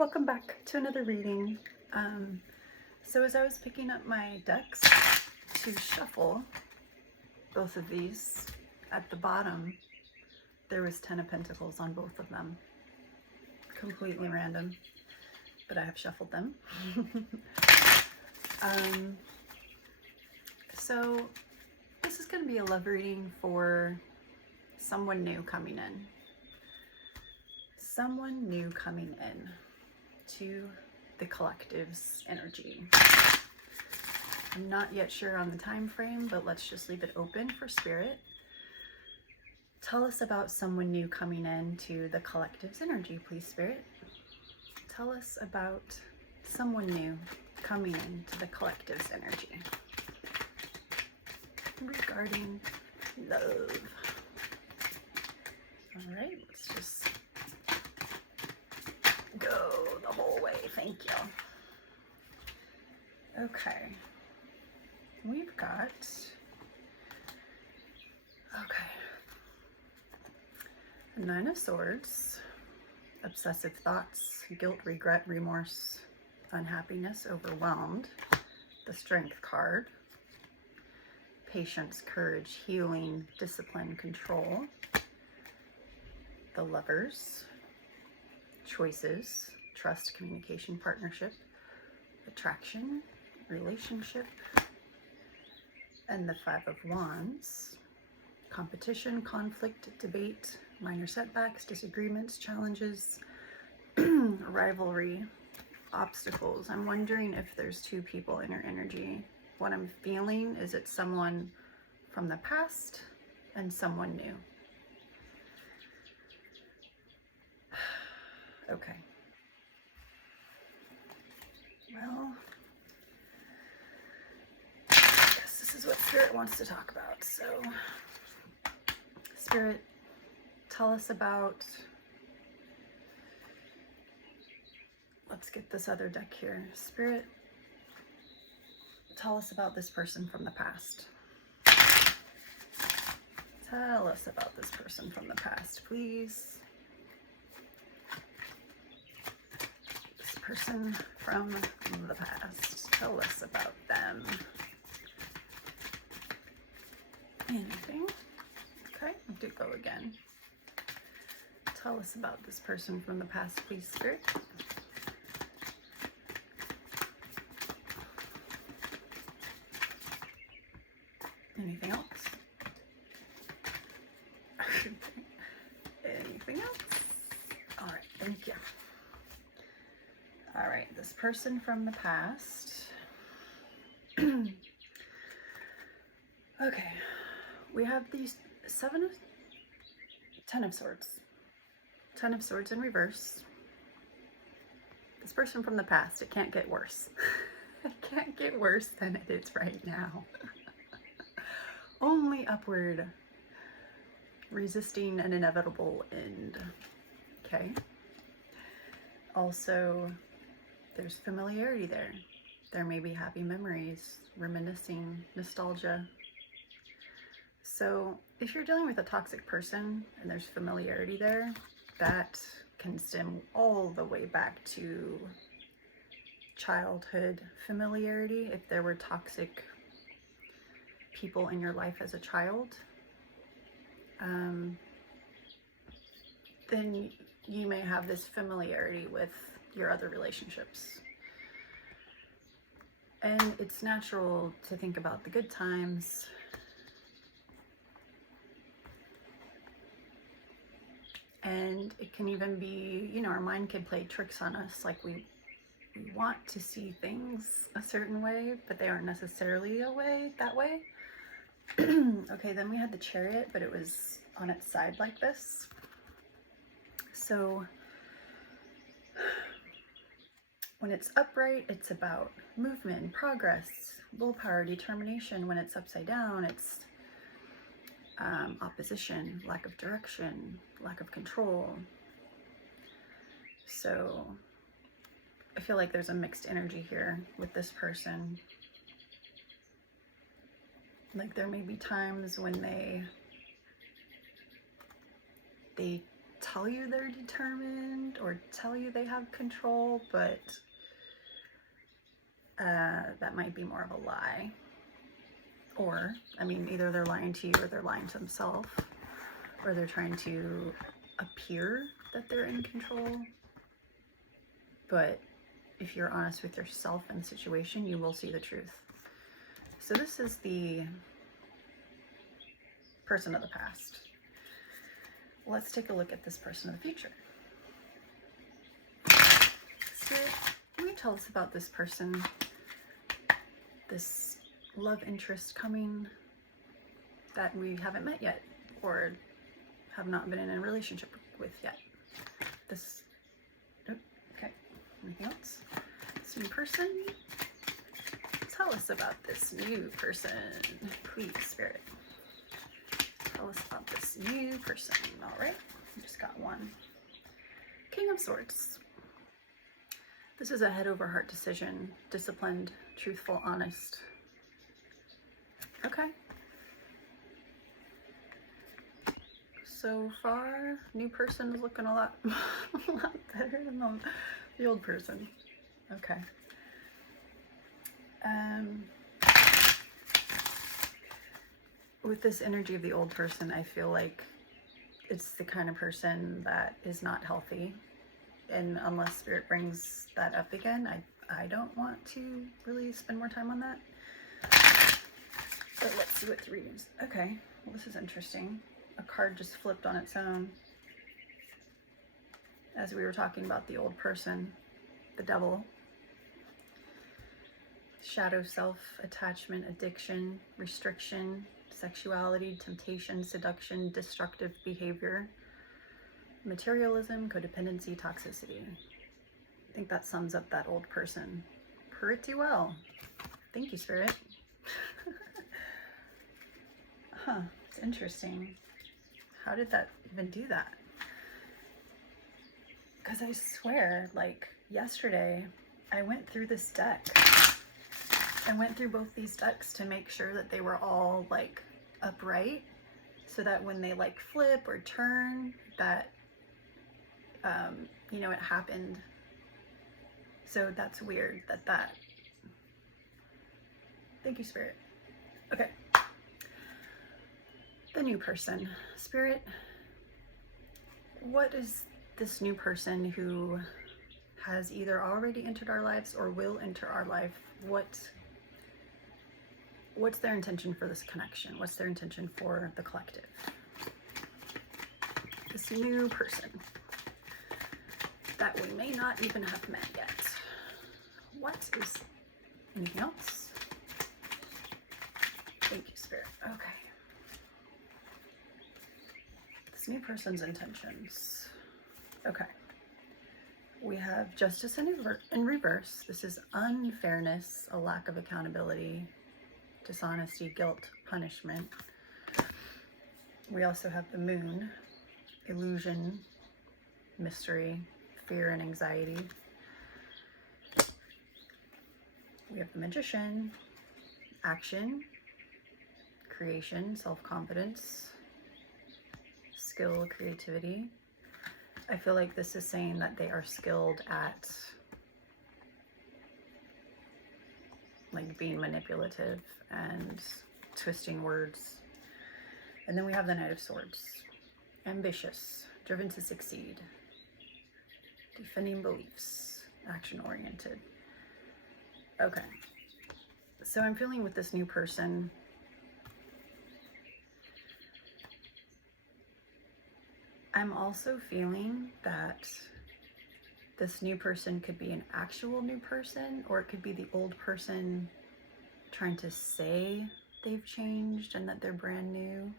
Welcome back to another reading. So as I was picking up my decks to shuffle both of these, at the bottom there was 10 of Pentacles on both of them. Completely random, but I have shuffled them. So this is going to be a love reading for someone new coming in. Someone new coming in to the collective's energy. I'm not yet sure on the time frame, but let's just leave it open for spirit. Tell us about someone new coming in to the collective's energy, please, spirit. Tell us about someone new coming into the collective's energy regarding love. All right, let's just go the whole way. Thank you. Okay. We've got, the 9 of Swords, obsessive thoughts, guilt, regret, remorse, unhappiness, overwhelmed, the Strength card, patience, courage, healing, discipline, control, the Lovers, choices, trust, communication, partnership, attraction, relationship, and the 5 of Wands, competition, conflict, debate, minor setbacks, disagreements, challenges, rivalry, obstacles. I'm wondering if there's 2 people in your energy. What I'm feeling is it's someone from the past and someone new. Okay. Well, I guess this is what Spirit wants to talk about. So, Spirit, tell us about, let's get this other deck here. Spirit, tell us about this person from the past. Tell us about this person from the past, please. Person from the past. Tell us about them. Anything? Okay, I have to go again. Tell us about this person from the past, please, Spirit. Anything else? Anything else? All right, thank you. All right, this person from the past. Okay, we have these 10 of Swords. 10 of Swords in reverse. This person from the past, it can't get worse. It can't get worse than it is right now. Only upward, resisting an inevitable end. Okay. Also, there's familiarity there. There may be happy memories, reminiscing, nostalgia. So if you're dealing with a toxic person and there's familiarity there, that can stem all the way back to childhood familiarity. If there were toxic people in your life as a child, then you may have this familiarity with your other relationships. And it's natural to think about the good times. And it can even be, you know, our mind can play tricks on us. Like we want to see things a certain way, but they aren't necessarily that way. Okay, then we had the Chariot, but it was on its side like this. So when it's upright, it's about movement, progress, willpower, determination. When it's upside down, it's opposition, lack of direction, lack of control. So I feel like there's a mixed energy here with this person. Like there may be times when they tell you they're determined or tell you they have control, but that might be more of a lie. Or, I mean, either they're lying to you or they're lying to themselves, or they're trying to appear that they're in control. But if you're honest with yourself and the situation, you will see the truth. So this is the person of the past. Let's take a look at this person of the future. Spirit, can you tell us about this person, this love interest coming that we haven't met yet or have not been in a relationship with yet? This, oh, okay, anything else? This new person? Tell us about this new person, please, Spirit. Tell us about this new person. All right, I just got one. King of Swords. This is a head over heart decision, disciplined, truthful, honest. Okay. So far, new person is looking a lot better than the old person. Okay. With this energy of the old person, I feel like it's the kind of person that is not healthy. And unless Spirit brings that up again, I don't want to really spend more time on that. But let's see what the readings. Okay, well, this is interesting. A card just flipped on its own. As we were talking about the old person, the devil. Shadow self, attachment, addiction, restriction, sexuality, temptation, seduction, destructive behavior, materialism, codependency, toxicity. I think that sums up that old person pretty well. Thank you, Spirit. Huh, it's interesting. How did that even do that? Because I swear, like yesterday, I went through this deck. I went through both these decks to make sure that they were all like upright, so that when they like flip or turn, that you know, it happened. So that's weird that thank you, Spirit. Okay, the new person. Spirit, what is this new person who has either already entered our lives or will enter our life? What's their intention for this connection? What's their intention for the collective? This new person that we may not even have met yet. What is anything else? Thank you, Spirit. Okay. This new person's intentions. Okay. We have justice in reverse. This is unfairness, a lack of accountability, dishonesty, guilt, punishment. We also have the moon, illusion, mystery, fear and anxiety. We have the magician, action, creation, self-confidence, skill, creativity. I feel like this is saying that they are skilled at like being manipulative and twisting words. And then we have the Knight of Swords, ambitious, driven to succeed, defending beliefs, action-oriented. Okay, so I'm feeling with this new person, I'm also feeling that this new person could be an actual new person, or it could be the old person trying to say they've changed and that they're brand new.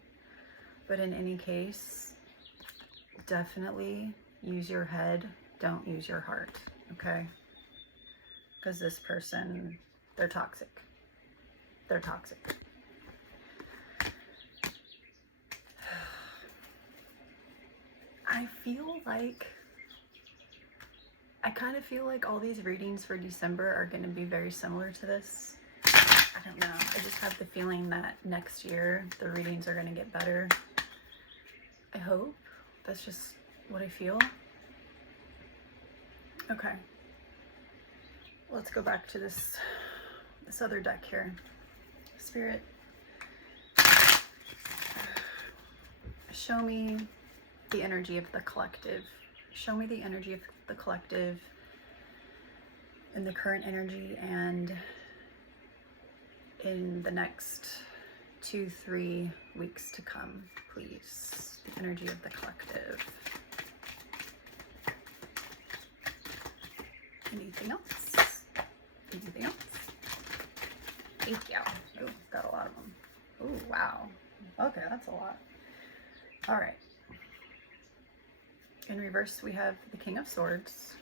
But in any case, definitely use your head, don't use your heart, okay? Because this person, they're toxic. They're toxic. I kind of feel like all these readings for December are going to be very similar to this. I don't know. I just have the feeling that next year the readings are going to get better. I hope. That's just what I feel. Okay. Let's go back to this other deck here. Spirit, show me the energy of the collective. Show me the energy of the collective in the current energy and in the next 2-3 weeks to come, please. The energy of the collective. Anything else? Anything else? Thank you. Oh, got a lot of them. Oh, wow. Okay, that's a lot. All right. In reverse, we have the King of Swords.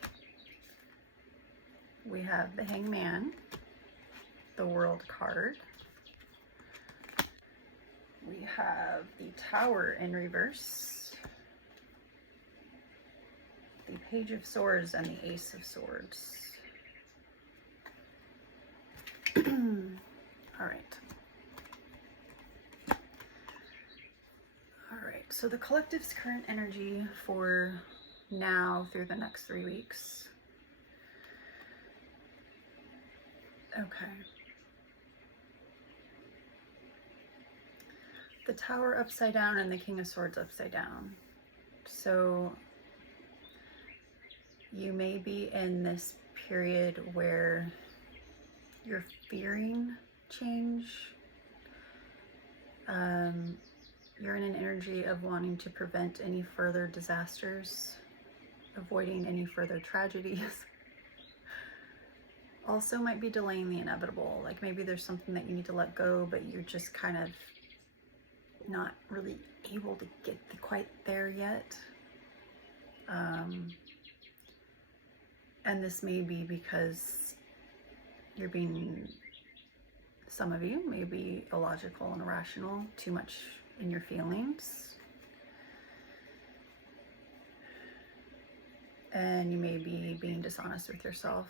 We have the Hangman, the World card. We have the Tower in reverse, the Page of Swords, and the Ace of Swords. All right. All right, so the collective's current energy for now through the next 3 weeks. Okay. The Tower upside down and the King of Swords upside down. So you may be in this period where you're fearing change. You're in an energy of wanting to prevent any further disasters, avoiding any further tragedies. Also might be delaying the inevitable. Like maybe there's something that you need to let go, but you're just kind of not really able to get quite there yet. And this may be because you're being, some of you may be illogical and irrational, too much in your feelings. And you may be being dishonest with yourself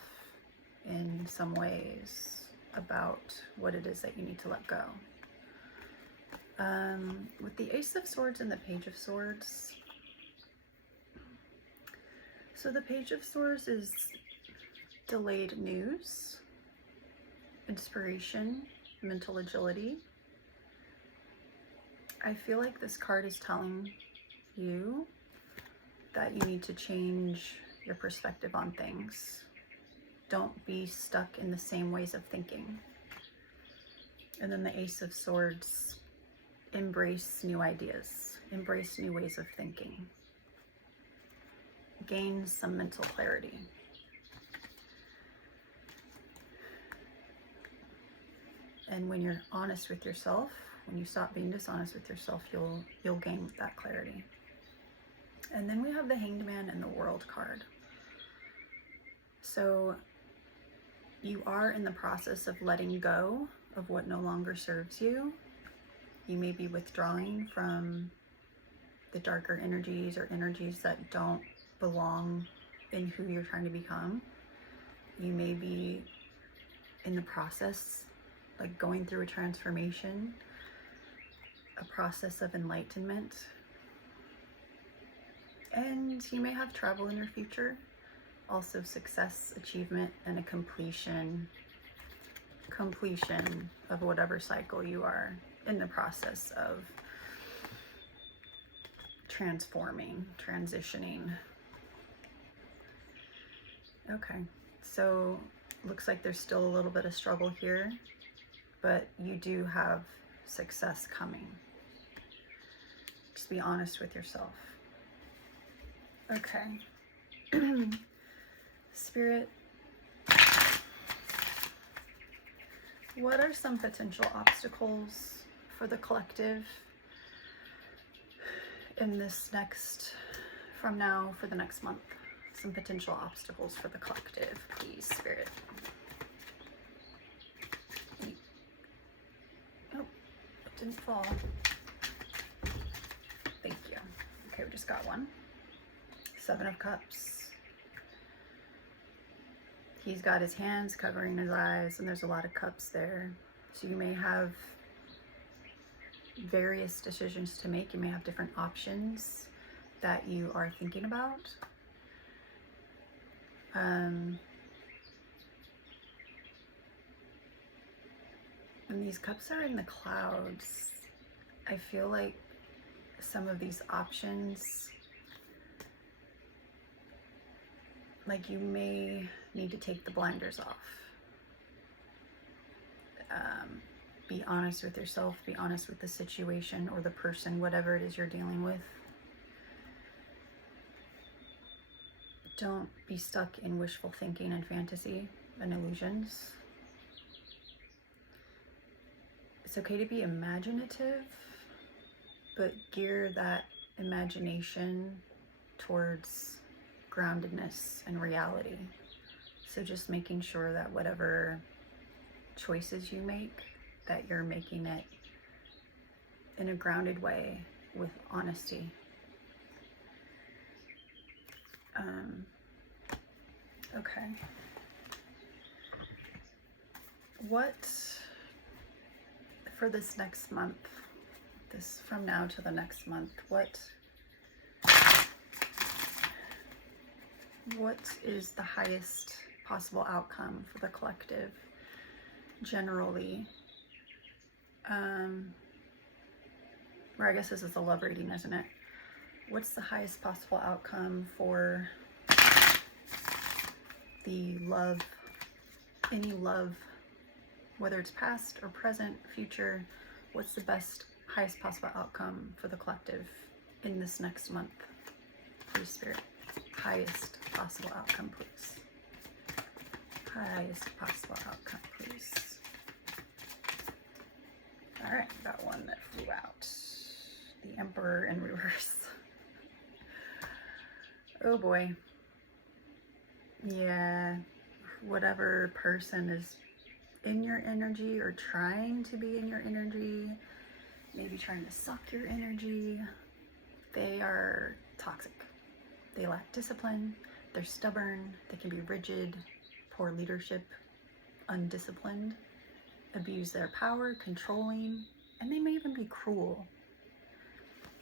in some ways about what it is that you need to let go. With the Ace of Swords and the Page of Swords, so the Page of Swords is delayed news, inspiration, mental agility. I feel like this card is telling you that you need to change your perspective on things. Don't be stuck in the same ways of thinking. And then the Ace of Swords, embrace new ideas, embrace new ways of thinking, gain some mental clarity. And when you're honest with yourself, when you stop being dishonest with yourself, you'll gain that clarity. And then we have the Hanged Man and the World card. So you are in the process of letting go of what no longer serves you. You may be withdrawing from the darker energies or energies that don't belong in who you're trying to become. You may be in the process, like going through a transformation, a process of enlightenment. And you may have travel in your future, also success, achievement, and a completion of whatever cycle you are in the process of transforming, transitioning. Okay, so looks like there's still a little bit of struggle here, but you do have success coming. Just be honest with yourself. Okay. Spirit, what are some potential obstacles for the collective in this next, from now for the next month? Some potential obstacles for the collective, please, Spirit. Oh, it didn't fall. Thank you. Okay, we just got one. 7 of Cups. He's got his hands covering his eyes, and there's a lot of cups there. So you may have various decisions to make. You may have different options. that you are thinking about. And these cups are in the clouds. I feel like some of these options, like you may need to take the blinders off. Be honest with yourself, be honest with the situation or the person, whatever it is you're dealing with. Don't be stuck in wishful thinking and fantasy and illusions. It's okay to be imaginative, but gear that imagination towards groundedness and reality. So just making sure that whatever choices you make, that you're making it in a grounded way with honesty. Okay. What for this next month, this from now to the next month, what is the highest possible outcome for the collective generally? Or I guess this is a love reading, isn't it? What's the highest possible outcome for the love, any love, whether it's past or present, future? What's the best, highest possible outcome for the collective in this next month? Please, Spirit. Highest possible outcome, please. Highest possible outcome, please. All right, got one that flew out. The Emperor in reverse. Oh boy. Yeah, whatever person is in your energy or trying to be in your energy, maybe trying to suck your energy, they are toxic. They lack discipline, they're stubborn, they can be rigid, poor leadership, undisciplined, abuse their power, controlling, and they may even be cruel.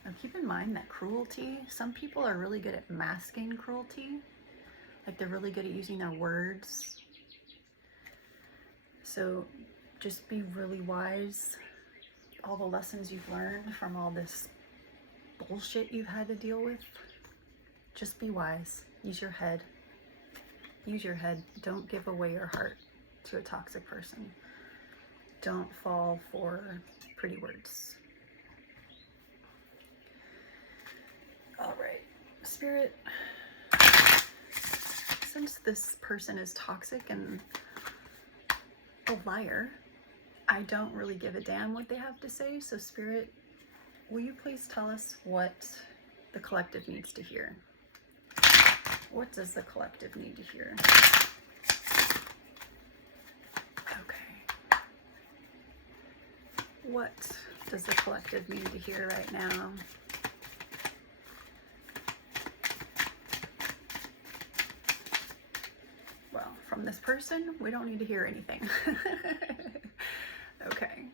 Now keep in mind that cruelty, some people are really good at masking cruelty, like they're really good at using their words. So just be really wise. All the lessons you've learned from all this bullshit you've had to deal with, just be wise. Use your head. Use your head. Don't give away your heart to a toxic person. Don't fall for pretty words. All right, Spirit, since this person is toxic and a liar, I don't really give a damn what they have to say. So Spirit, will you please tell us what the collective needs to hear? What does the collective need to hear? Okay. What does the collective need to hear right now? Well, from this person, we don't need to hear anything. Okay.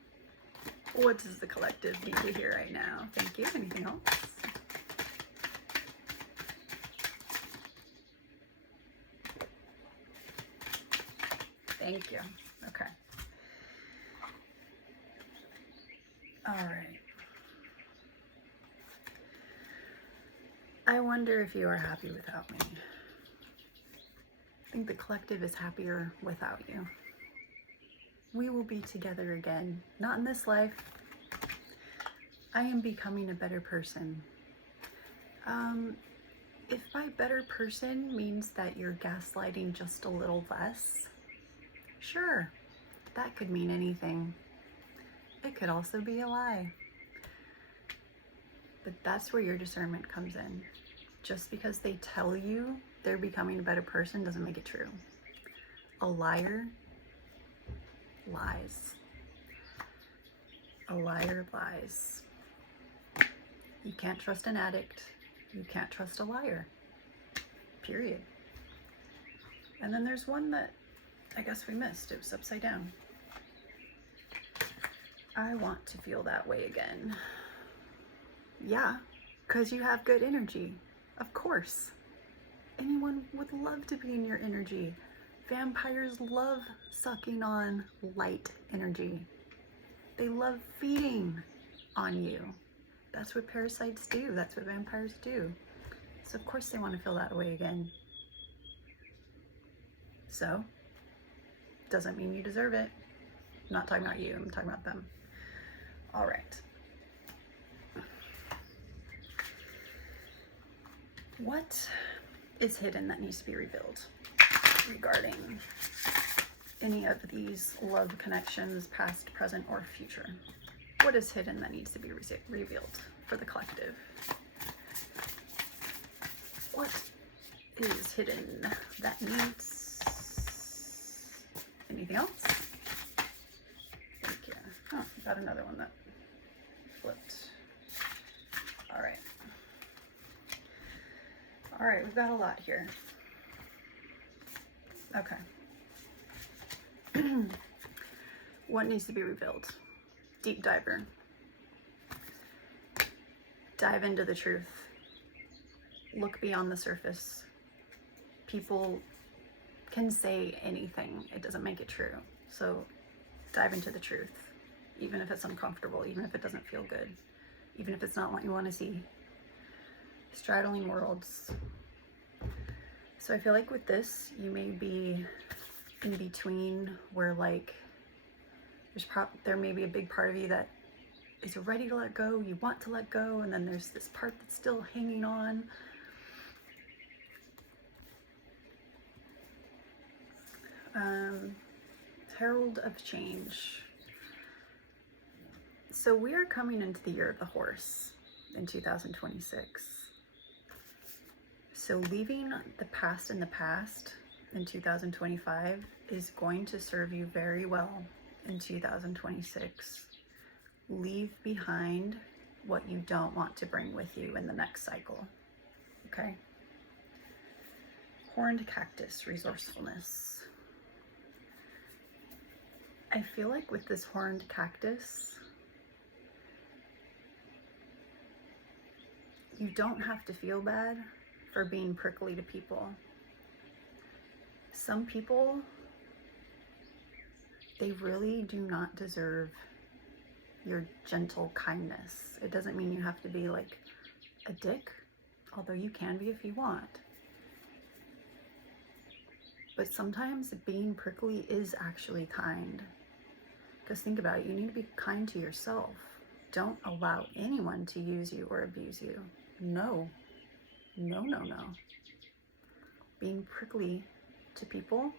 What does the collective need to hear right now? Thank you. Anything else? Thank you. Okay. All right. I wonder if you are happy without me. I think the collective is happier without you. We will be together again. Not in this life. I am becoming a better person. If by better person means that you're gaslighting just a little less, sure, that could mean anything. It could also be a lie. But that's where your discernment comes in. Just because they tell you they're becoming a better person doesn't make it true. A liar lies. A liar lies. You can't trust an addict. You can't trust a liar. Period. And then there's one that I guess we missed. It was upside down. I want to feel that way again. Yeah, because you have good energy. Of course. Anyone would love to be in your energy. Vampires love sucking on light energy. They love feeding on you. That's what parasites do. That's what vampires do. So of course they want to feel that way again. So, doesn't mean you deserve it. I'm not talking about you, I'm talking about them. All right. What is hidden that needs to be revealed regarding any of these love connections, past, present, or future? What is hidden that needs to be revealed for the collective? What is hidden that needs... Anything else? Thank you. Oh, got another one that flipped. All right. All right, we've got a lot here. Okay. What needs to be revealed? Deep diver. Dive into the truth. Look beyond the surface. People can say anything. It doesn't make it true. So dive into the truth, even if it's uncomfortable, even if it doesn't feel good, even if it's not what you want to see. Straddling worlds. So I feel like with this, you may be in between where like there may be a big part of you that is ready to let go, you want to let go, and then there's this part that's still hanging on. Herald of change. So we are coming into the year of the horse in 2026. So leaving the past in the past in 2025 is going to serve you very well in 2026. Leave behind what you don't want to bring with you in the next cycle. Okay? Horned cactus, resourcefulness. I feel like with this horned cactus, you don't have to feel bad for being prickly to people. Some people, they really do not deserve your gentle kindness. It doesn't mean you have to be like a dick, although you can be if you want. But sometimes being prickly is actually kind. Because think about it, you need to be kind to yourself. Don't allow anyone to use you or abuse you. No. No, no, no. Being prickly to people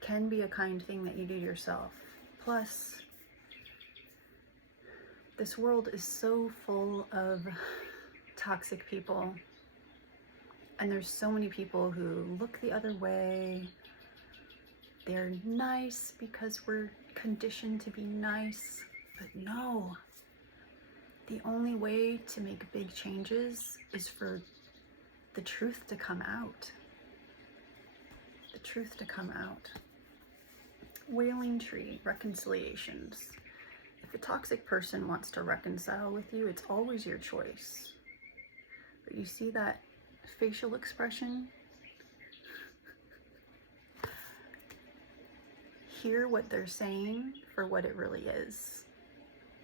can be a kind thing that you do to yourself. Plus, this world is so full of toxic people. And there's so many people who look the other way. They're nice because we're conditioned to be nice, but no. The only way to make big changes is for the truth to come out. The truth to come out. Wailing tree, reconciliations. If a toxic person wants to reconcile with you, it's always your choice. But you see that facial expression? Hear what they're saying for what it really is,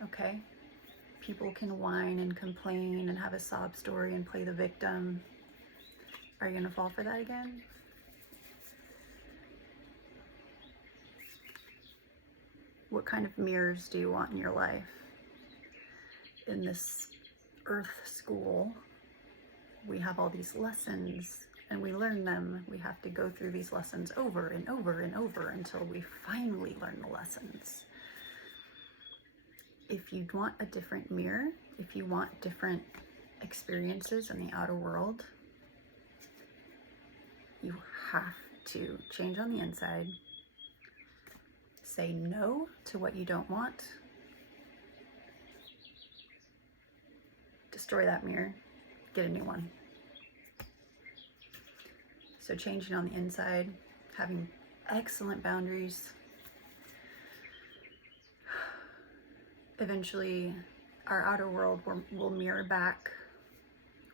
okay? People can whine and complain and have a sob story and play the victim. Are you gonna fall for that again? What kind of mirrors do you want in your life? In this earth school, we have all these lessons and we learn them. We have to go through these lessons over and over and over until we finally learn the lessons. If you want a different mirror, if you want different experiences in the outer world, you have to change on the inside. Say no to what you don't want. Destroy that mirror, get a new one. So changing on the inside, having excellent boundaries. Eventually, our outer world will mirror back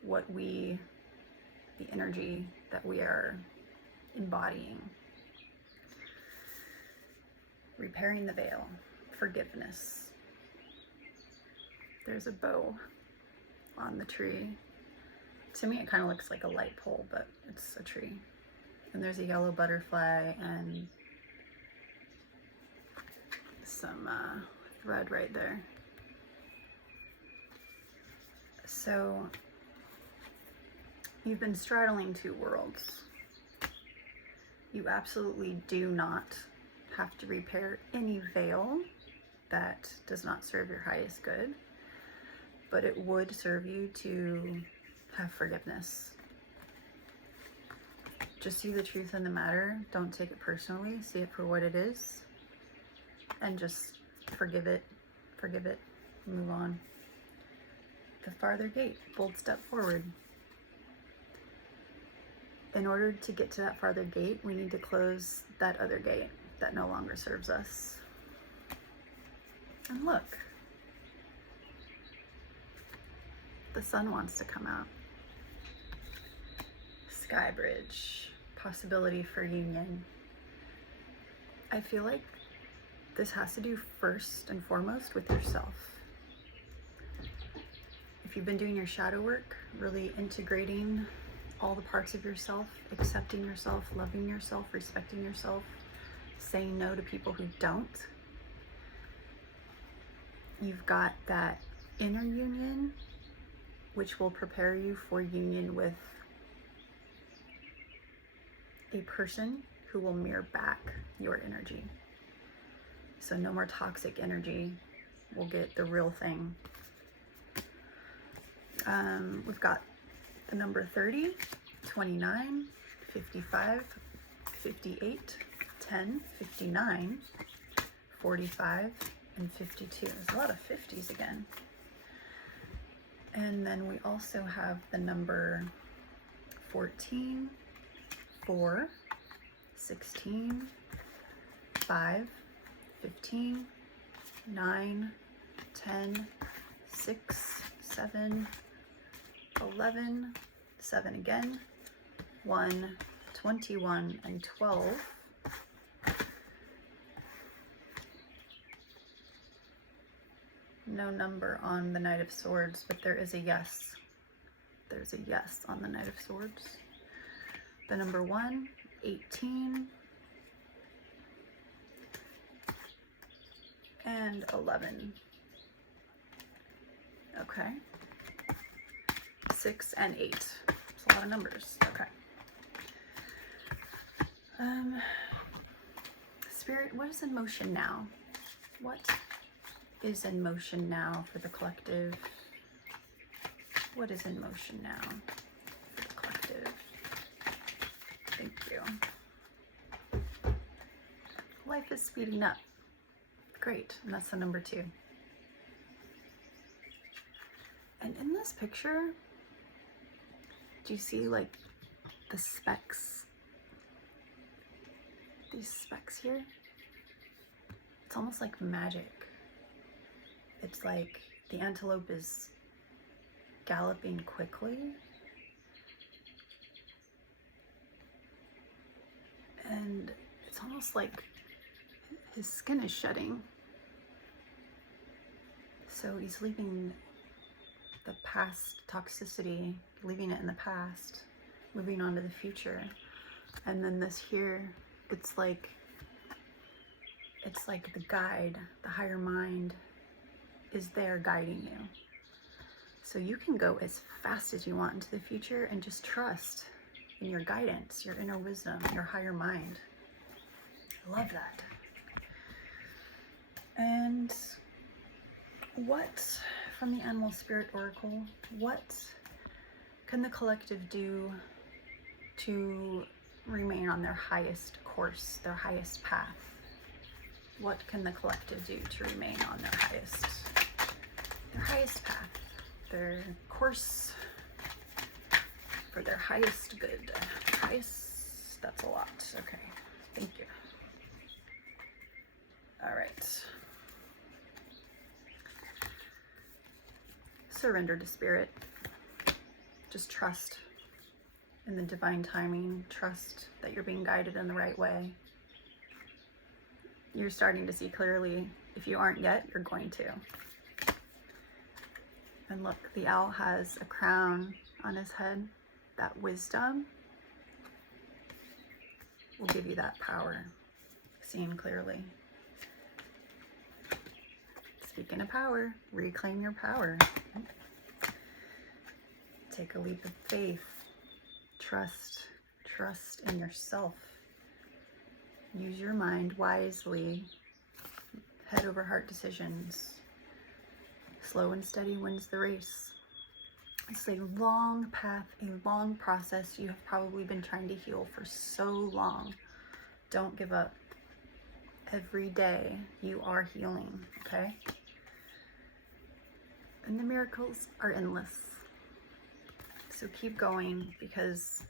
the energy that we are embodying. Repairing the veil, forgiveness. There's a bow on the tree. To me, it kind of looks like a light pole, but it's a tree. And there's a yellow butterfly and some thread right there. So you've been straddling two worlds. You absolutely do not have to repair any veil that does not serve your highest good, but it would serve you to have forgiveness. Just see the truth in the matter. Don't take it personally. See it for what it is, and just forgive it, move on. The farther gate, bold step forward. In order to get to that farther gate, we need to close that other gate that no longer serves us. And look, the sun wants to come out. Sky bridge, possibility for union. I feel like this has to do first and foremost with yourself. If you've been doing your shadow work, really integrating all the parts of yourself, accepting yourself, loving yourself, respecting yourself, saying no to people who don't, you've got that inner union, which will prepare you for union with a person who will mirror back your energy. So no more toxic energy. We'll get the real thing. We've got the number 30, 29, 55, 58, 10, 59, 45, and 52. There's a lot of 50s again. And then we also have the number 14, 4, 16, 5, 15, 9, 10, 6, 7, 11, 7 again, 1, 21, and 12. No number on the Knight of Swords, but there is a yes. There's a yes on the Knight of Swords. The number 1, 18, and 11. Okay. 6 and 8. It's a lot of numbers. Okay. Spirit, what is in motion now? What is in motion now for the collective? What is in motion now for the collective? Thank you. Life is speeding up. Great. And that's the number 2. And in this picture, do you see like the specks? These specks here? It's almost like magic. It's like the antelope is galloping quickly. And it's almost like his skin is shedding. So he's leaving the past toxicity, leaving it in the past, moving on to the future. And then this here, it's like the guide, the higher mind is there guiding you. So you can go as fast as you want into the future and just trust in your guidance, your inner wisdom, your higher mind. I love that. And what, from the Animal Spirit Oracle, what can the collective do to remain on their highest course, their highest path? What can the collective do to remain on their highest path, their course for their highest good? Highest, that's a lot. Okay, thank you. All right. Surrender to spirit. Just trust in the divine timing. Trust that you're being guided in the right way. You're starting to see clearly. If you aren't yet, you're going to. And look, the owl has a crown on his head. That wisdom will give you that power, seeing clearly. Speaking of power, reclaim your power. Take a leap of faith. Trust in yourself. Use your mind wisely. Head over heart decisions. Slow and steady wins the race. It's a long path, a long process. You have probably been trying to heal for so long. Don't give up. Every day you are healing, okay? And the miracles are endless. So keep going, because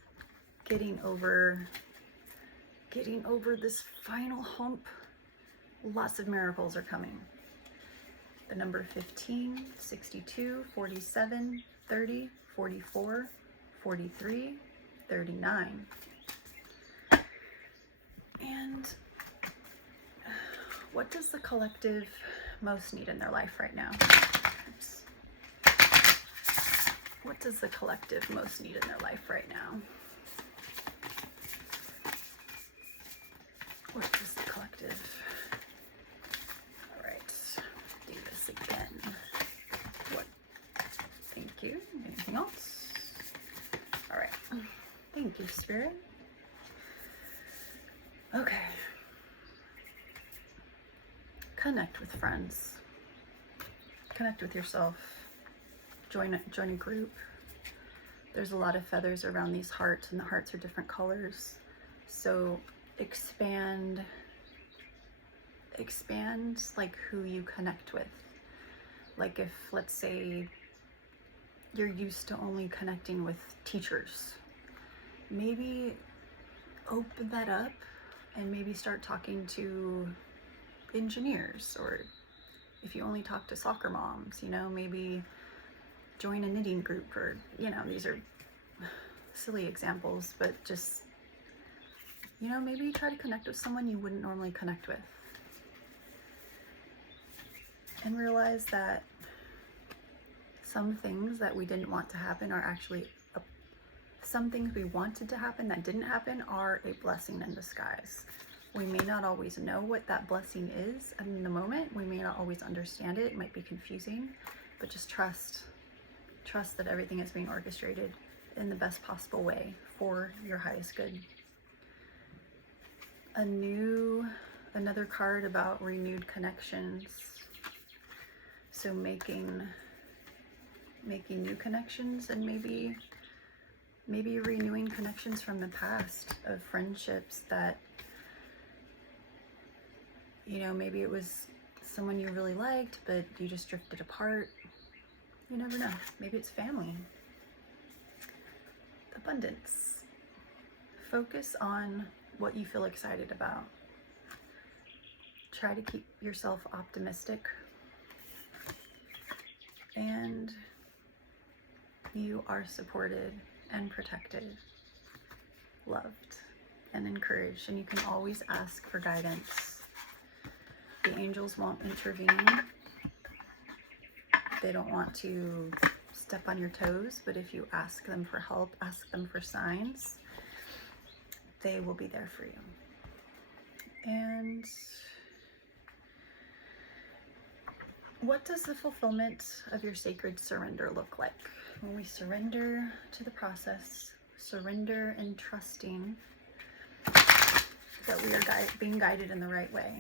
getting over this final hump, lots of miracles are coming. The number 15, 62, 47, 30, 44, 43, 39. And what does the collective most need in their life right now? Oops. What does the collective most need in their life right now? What does the collective? All right, do this again. What? Thank you. Anything else? All right. Thank you, Spirit. Okay. Connect with friends. Connect with yourself. Join a group. There's a lot of feathers around these hearts, and the hearts are different colors. So expand like who you connect with. Like if, let's say, you're used to only connecting with teachers, maybe open that up and maybe start talking to engineers. Or if you only talk to soccer moms, you know, maybe join a knitting group. Or, you know, these are silly examples, but just, you know, maybe try to connect with someone you wouldn't normally connect with. And realize that some things that we didn't want to happen are actually, some things we wanted to happen that didn't happen are a blessing in disguise. We may not always know what that blessing is in the moment. We may not always understand it. It might be confusing, but just trust that everything is being orchestrated in the best possible way for your highest good. Another card about renewed connections. So making new connections, and maybe renewing connections from the past of friendships that, you know, maybe it was someone you really liked, but you just drifted apart. You never know. Maybe it's family. Abundance. Focus on what you feel excited about. Try to keep yourself optimistic. And you are supported and protected, loved and encouraged, and you can always ask for guidance. The angels won't intervene. They don't want to step on your toes, but if you ask them for help, ask them for signs, they will be there for you. And what does the fulfillment of your sacred surrender look like? When we surrender to the process, surrender and trusting that we are being guided in the right way,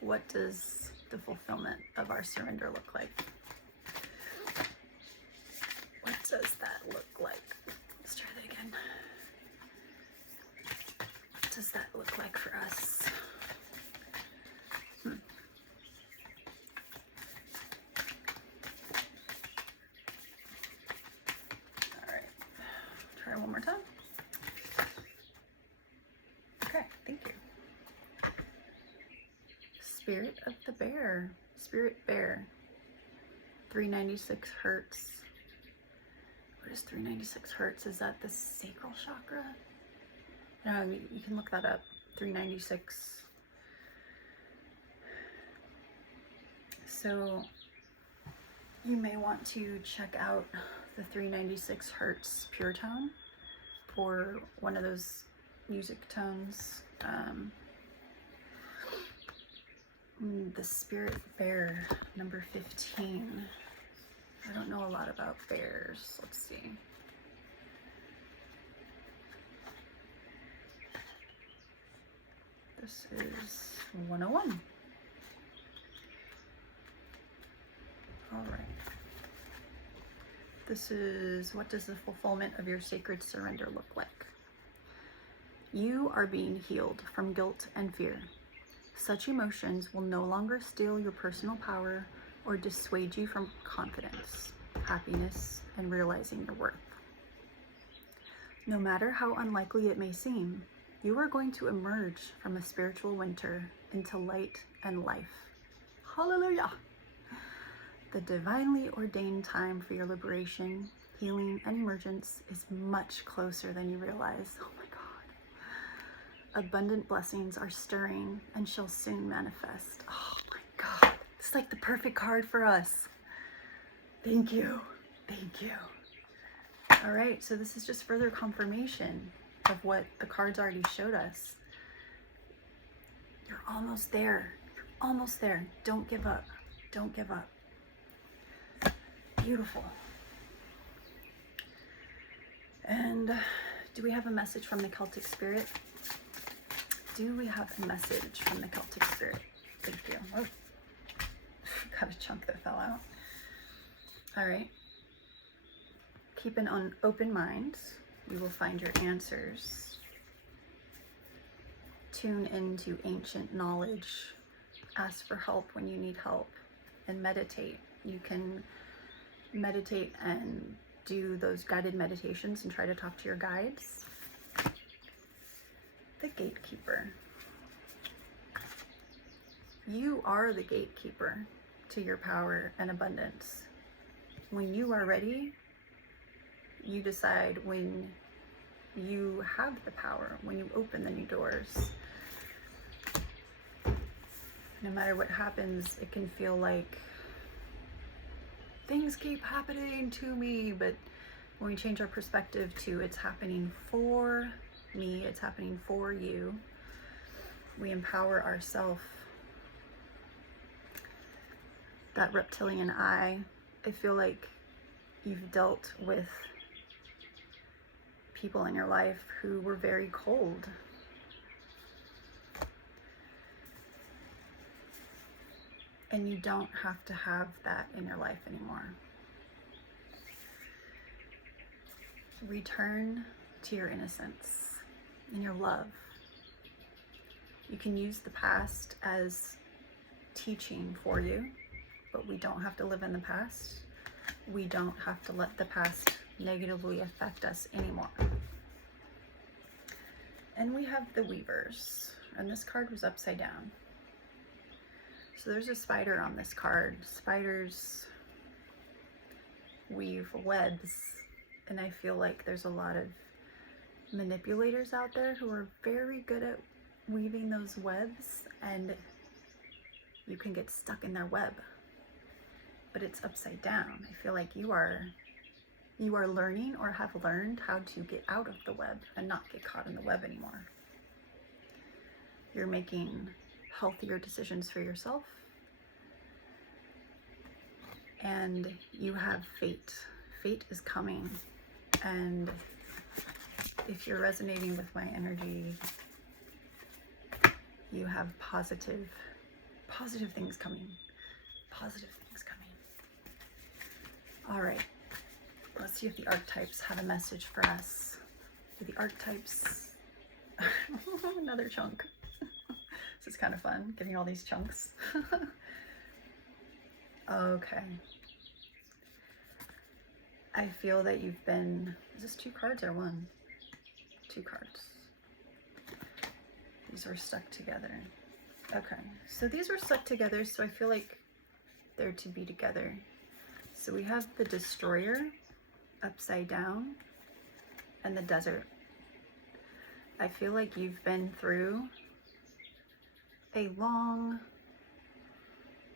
what does the fulfillment of our surrender look like? What does that look like? Let's try that again. What does that look like for us? Try one more time. Okay, thank you. Spirit of the bear, spirit bear, 396 hertz. What is 396 hertz? Is that the sacral chakra? No, you can look that up. 396. So you may want to check out the 396 hertz pure tone for one of those music tones. The Spirit Bear, number 15. I don't know a lot about bears. Let's see. This is 101. All right. This is, what does the fulfillment of your sacred surrender look like? You are being healed from guilt and fear. Such emotions will no longer steal your personal power or dissuade you from confidence, happiness, and realizing your worth. No matter how unlikely it may seem, you are going to emerge from a spiritual winter into light and life. Hallelujah! The divinely ordained time for your liberation, healing, and emergence is much closer than you realize. Oh my God. Abundant blessings are stirring and shall soon manifest. Oh my God. It's like the perfect card for us. Thank you. Thank you. All right, so this is just further confirmation of what the cards already showed us. You're almost there. You're almost there. Don't give up. Don't give up. Beautiful. And do we have a message from the Celtic Spirit? Do we have a message from the Celtic Spirit? Thank you. Oh, got a chunk that fell out. All right. Keep an open mind. You will find your answers. Tune into ancient knowledge. Ask for help when you need help. And meditate. You can meditate and do those guided meditations and try to talk to your guides. The gatekeeper. You are the gatekeeper to your power and abundance. When you are ready, you decide when you have the power, when you open the new doors. No matter what happens, it can feel like things keep happening to me, but when we change our perspective to it's happening for me, it's happening for you, we empower ourselves. That reptilian eye, I feel like you've dealt with people in your life who were very cold. And you don't have to have that in your life anymore. Return to your innocence and your love. You can use the past as teaching for you, but we don't have to live in the past. We don't have to let the past negatively affect us anymore. And we have the weavers, and this card was upside down. So there's a spider on this card. Spiders weave webs, and I feel like there's a lot of manipulators out there who are very good at weaving those webs, and you can get stuck in their web. But it's upside down. I feel like you are learning or have learned how to get out of the web and not get caught in the web anymore. You're making healthier decisions for yourself, and you have fate. Fate is coming, and if you're resonating with my energy, you have positive things coming. Positive things coming. All right, let's see if the archetypes have a message for us. Do the archetypes, another chunk. This is kind of fun, getting all these chunks. Okay. I feel that you've been, is this 2 cards or 1? 2 cards. These were stuck together. Okay, so these were stuck together, so I feel like they're to be together. So we have the Destroyer upside down, and the desert. I feel like you've been through a long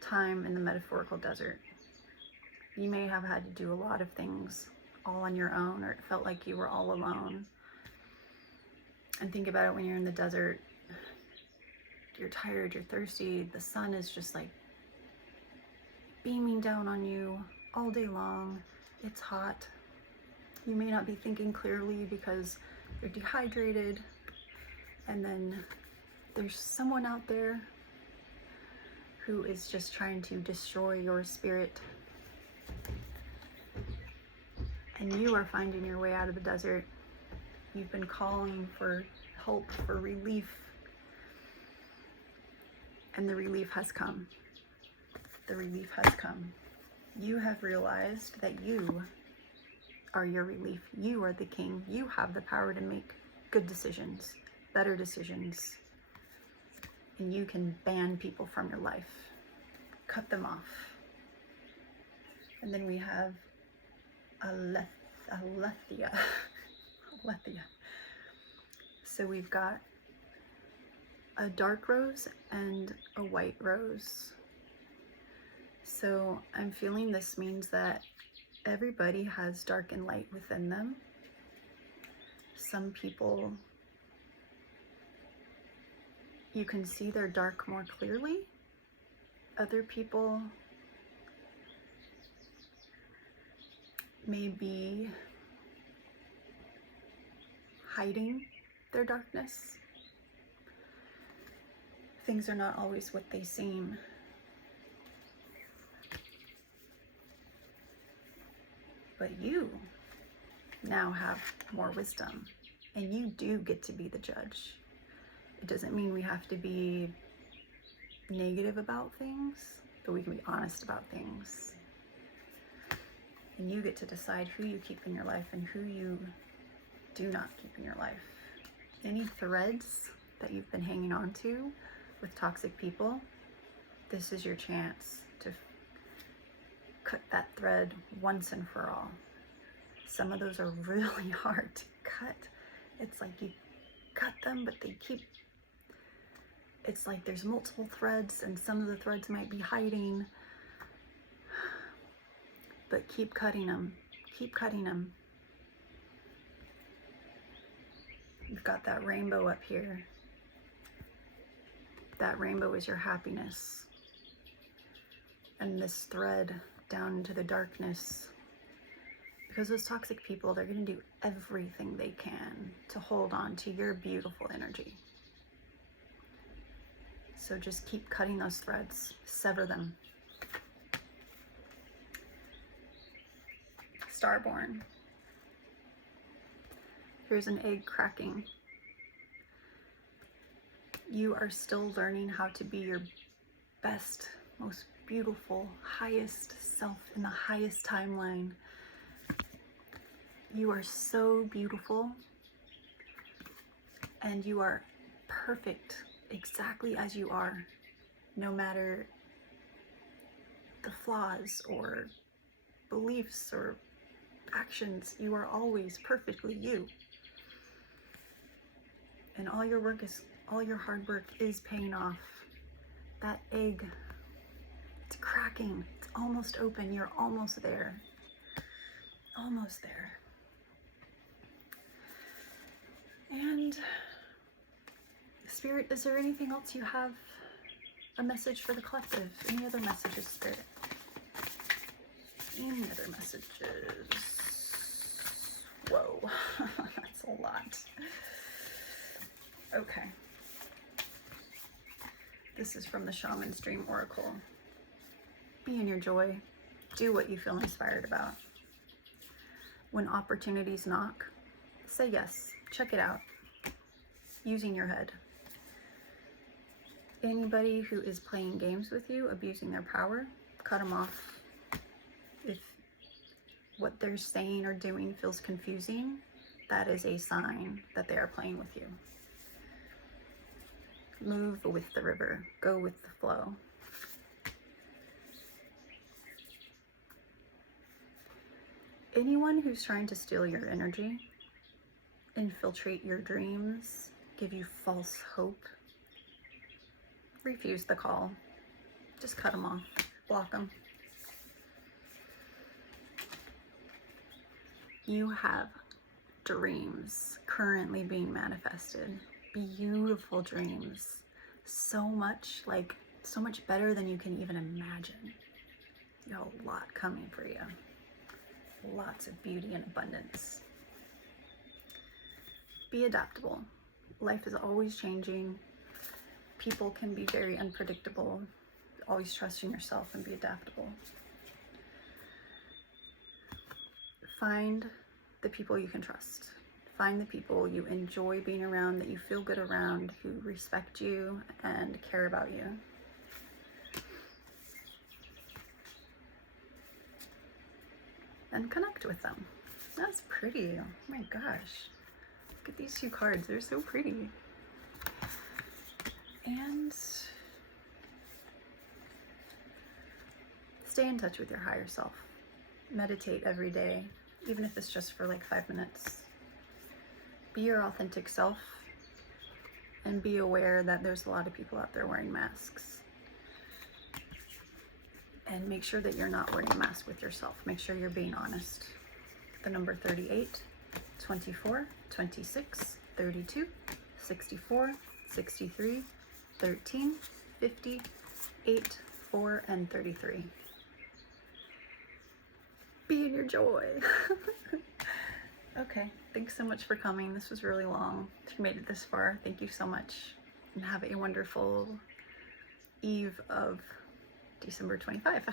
time in the metaphorical desert. You may have had to do a lot of things all on your own, or it felt like you were all alone. And think about it when you're in the desert. You're tired, you're thirsty, the sun is just like beaming down on you all day long. It's hot. You may not be thinking clearly because you're dehydrated. And then there's someone out there who is just trying to destroy your spirit. And you are finding your way out of the desert. You've been calling for help, for relief. And the relief has come. The relief has come. You have realized that you are your relief. You are the king. You have the power to make good decisions, better decisions. And you can ban people from your life. Cut them off. And then we have Aletheia. Aletheia. So we've got a dark rose and a white rose. So I'm feeling this means that everybody has dark and light within them. Some people, you can see their dark more clearly. Other people may be hiding their darkness. Things are not always what they seem. But you now have more wisdom, and you do get to be the judge. It doesn't mean we have to be negative about things, but we can be honest about things. And you get to decide who you keep in your life and who you do not keep in your life. Any threads that you've been hanging on to with toxic people, this is your chance to cut that thread once and for all. Some of those are really hard to cut. It's like you cut them, but they keep, it's like there's multiple threads and some of the threads might be hiding, but keep cutting them, keep cutting them. You've got that rainbow up here. That rainbow is your happiness. And this thread down into the darkness, because those toxic people, they're going to do everything they can to hold on to your beautiful energy. So just keep cutting those threads, sever them. Starborn. Here's an egg cracking. You are still learning how to be your best, most beautiful, highest self in the highest timeline. You are so beautiful, and you are perfect exactly as you are, no matter the flaws or beliefs or actions. You are always perfectly you. And all your hard work is paying off. That egg, it's cracking, it's almost open, you're almost there. Almost there. And Spirit, is there anything else you have? A message for the collective? Any other messages, Spirit? Any other messages? Whoa, that's a lot. Okay. This is from the Shaman's Dream Oracle. Be in your joy. Do what you feel inspired about. When opportunities knock, say yes. Check it out. Using your head. Anybody who is playing games with you, abusing their power, cut them off. If what they're saying or doing feels confusing, that is a sign that they are playing with you. Move with the river. Go with the flow. anyone who's trying to steal your energy, infiltrate your dreams, give you false hope, refuse the call. Just cut them off, block them. You have dreams currently being manifested, beautiful dreams, so much better than you can even imagine. You have a lot coming for you, lots of beauty and abundance. Be adaptable. Life is always changing. People can be very unpredictable. Always trust in yourself and be adaptable. Find the people you can trust. Find the people you enjoy being around, that you feel good around, who respect you and care about you. And connect with them. That's pretty. Oh my gosh. Look at these two cards. They're so pretty. And stay in touch with your higher self. Meditate every day, even if it's just for like 5 minutes. Be your authentic self and be aware that there's a lot of people out there wearing masks. And make sure that you're not wearing a mask with yourself. Make sure you're being honest. The number 38, 24, 26, 32, 64, 63, 13, 50, 8, 4, and 33. Be in your joy. Okay, thanks so much for coming. This was really long. If you made it this far, thank you so much. And have a wonderful eve of December 25.